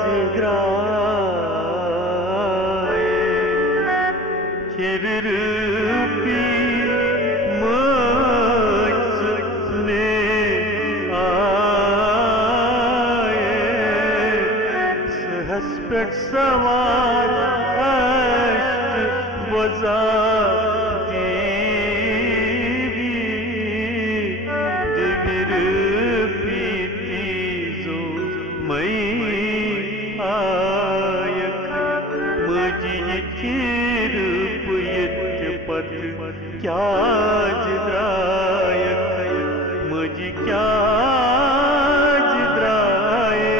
जिद्राए खिररूपी मुझने आए सहस पे सवार अष्ट वजा क्या जिद्रायक मुझी क्या जिद्राए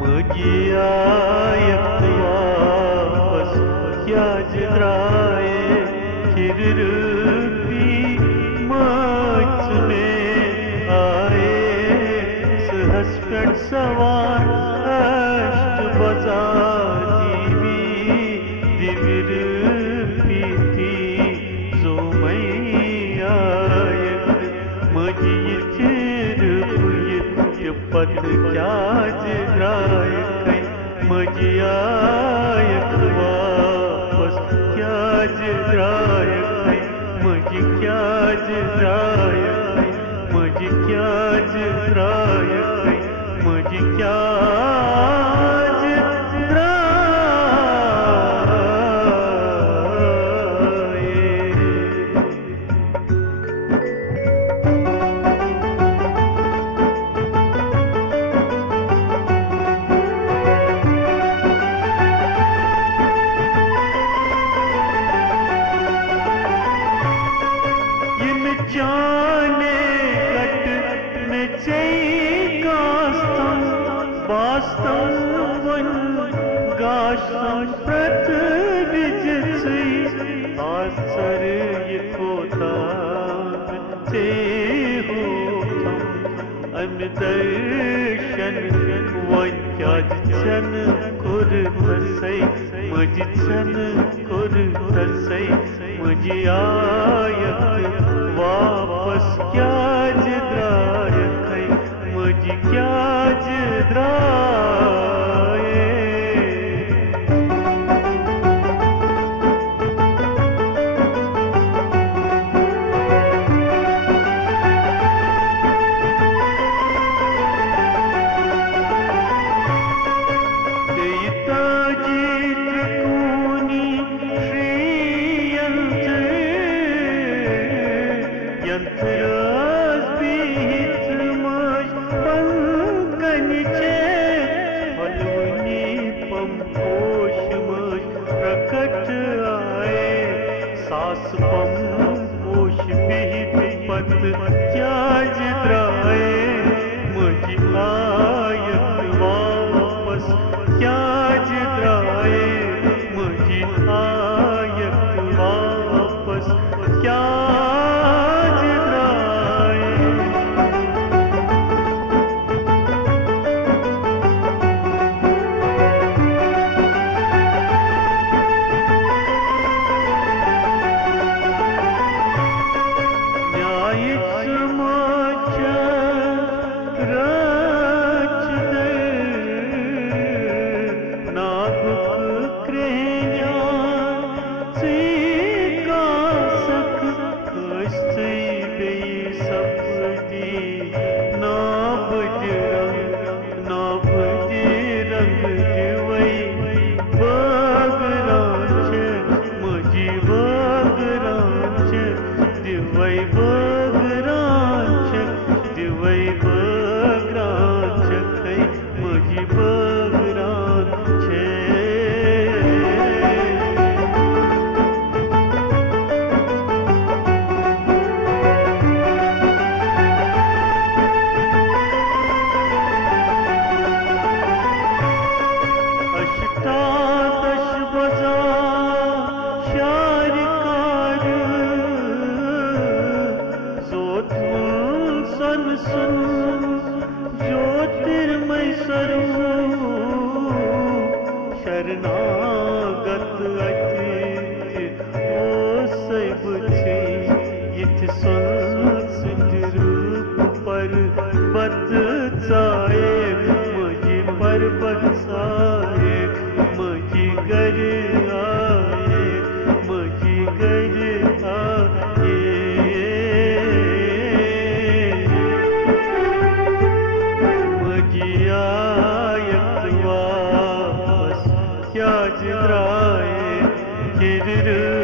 मुझी आयक वापस क्या जिद्राए खिररूपी सवार अष्ट बजा दिविर पीती जो मैयायक मजीद पद क्या जिद्रायक मजियायक वापस क्या जिद्रायक मजी क्या जिद्रायक मजी क्या जिद्रायक मुझे क्या जाने कट में वास्तवन गाशन प्रतिविजय आश्चर्य कोता से होता अनदर्शन वज्जन कुर तसै मजिछन कुर तसै मुझे आयत वापस क्या जिद्रायक मुझे क्या जिद्राए देयता जीत कूनी श्रीयंत्र यंत्र सास पम पोष पत क्या जिद्राए मुझे आयत वापस क्या जिद्राए मुझे आयत वापस क्या ज्योतिर्मय स्वरूप शरणागत अति किरर